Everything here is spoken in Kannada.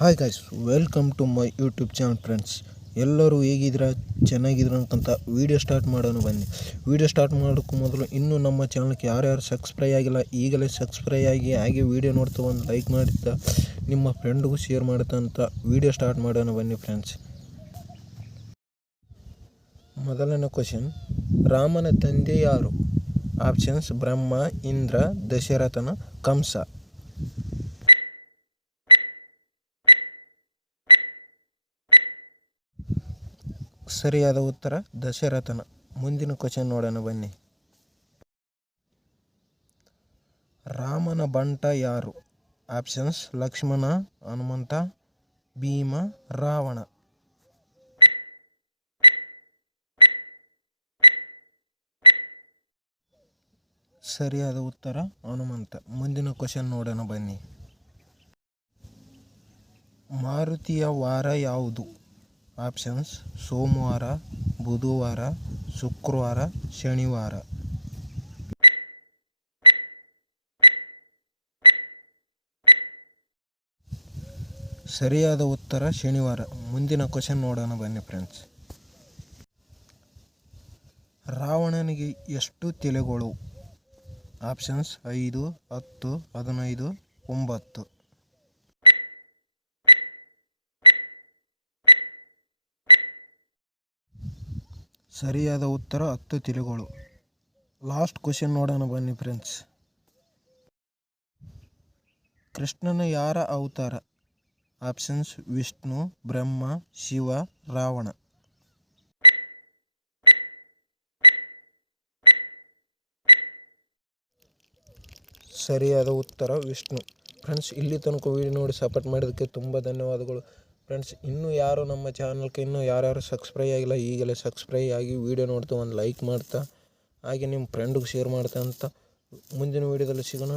Hi guys, welcome to my YouTube channel friends. ಎಲ್ಲರೂ ಹೇಗಿದ್ದೀರಾ? ಚೆನ್ನಾಗಿದ್ದೀರಾ ಅನ್ಕೊಂತ ವಿಡಿಯೋ ಸ್ಟಾರ್ಟ್ ಮಾಡೋಣ ಬನ್ನಿ. ವಿಡಿಯೋ ಸ್ಟಾರ್ಟ್ ಮಾಡೋಕ್ಕೂ ಮೊದಲು ಇನ್ನೂ ನಮ್ಮ ಚಾನಲ್ಗೆ ಯಾರ್ಯಾರು ಸಬ್ಸ್ಕ್ರೈಬ್ ಆಗಿಲ್ಲ ಈಗಲೇ ಸಬ್ಸ್ಕ್ರೈಬ್ ಆಗಿ, ಹಾಗೆ ವಿಡಿಯೋ ನೋಡ್ತಾ ಒಂದು ಲೈಕ್ ಮಾಡುತ್ತಾ ನಿಮ್ಮ ಫ್ರೆಂಡ್ಗೂ ಶೇರ್ ಮಾಡುತ್ತಾ ಅಂತ ವಿಡಿಯೋ ಸ್ಟಾರ್ಟ್ ಮಾಡೋಣ ಬನ್ನಿ ಫ್ರೆಂಡ್ಸ್. ಮೊದಲನೇ ಕ್ವಶನ್, ರಾಮನ ತಂದೆ ಯಾರು? ಆಪ್ಷನ್ಸ್: ಬ್ರಹ್ಮ, ಇಂದ್ರ, ದಶರಥನ, ಕಂಸ. ಸರಿಯಾದ ಉತ್ತರ ದಶರಥನ. ಮುಂದಿನ ಕ್ವಶನ್ ನೋಡೋಣ ಬನ್ನಿ. ರಾಮನ ಬಂಟ ಯಾರು? ಆಪ್ಷನ್ಸ್: ಲಕ್ಷ್ಮಣ, ಹನುಮಂತ, ಭೀಮ, ರಾವಣ. ಸರಿಯಾದ ಉತ್ತರ ಹನುಮಂತ. ಮುಂದಿನ ಕ್ವಶನ್ ನೋಡೋಣ ಬನ್ನಿ. ಮಾರುತಿಯ ವಾರ ಯಾವುದು? ಆಪ್ಷನ್ಸ್: ಸೋಮವಾರ, ಬುಧವಾರ, ಶುಕ್ರವಾರ, ಶನಿವಾರ. ಸರಿಯಾದ ಉತ್ತರ ಶನಿವಾರ. ಮುಂದಿನ ಕ್ವಶನ್ ನೋಡೋಣ ಬನ್ನಿ ಫ್ರೆಂಡ್ಸ್. ರಾವಣನಿಗೆ ಎಷ್ಟು ತಲೆಗಳು? ಆಪ್ಷನ್ಸ್: 5, 10, 15, 9. ಸರಿಯಾದ ಉತ್ತರ 10 ತಲೆಗಳು. ಲಾಸ್ಟ್ ಕ್ವಶನ್ ನೋಡೋಣ ಬನ್ನಿ ಫ್ರೆಂಡ್ಸ್. ಕೃಷ್ಣನ ಯಾರ ಅವತಾರ? ಆಪ್ಷನ್ಸ್: ವಿಷ್ಣು, ಬ್ರಹ್ಮ, ಶಿವ, ರಾವಣ. ಸರಿಯಾದ ಉತ್ತರ ವಿಷ್ಣು. ಫ್ರೆಂಡ್ಸ್, ಇಲ್ಲಿ ತನಕ ವಿಡಿಯೋ ನೋಡಿ ಸಪೋರ್ಟ್ ಮಾಡೋದಕ್ಕೆ ತುಂಬ ಧನ್ಯವಾದಗಳು ಫ್ರೆಂಡ್ಸ್. ಇನ್ನೂ ಯಾರು ನಮ್ಮ ಚಾನಲ್ಗೆ ಯಾರ್ಯಾರು ಸಬ್ಸ್ಕ್ರೈಬ್ ಆಗಿಲ್ಲ ಈಗಲೇ ಸಬ್ಸ್ಕ್ರೈಬ್ ಆಗಿ ವಿಡಿಯೋ ನೋಡ್ತಾ ಒಂದು ಲೈಕ್ ಮಾಡ್ತಾ, ಹಾಗೆ ನಿಮ್ಮ ಫ್ರೆಂಡ್ಗೆ ಶೇರ್ ಮಾಡ್ತಾ ಅಂತ ಮುಂದಿನ ವಿಡಿಯೋದಲ್ಲಿ ಸಿಗೋಣ.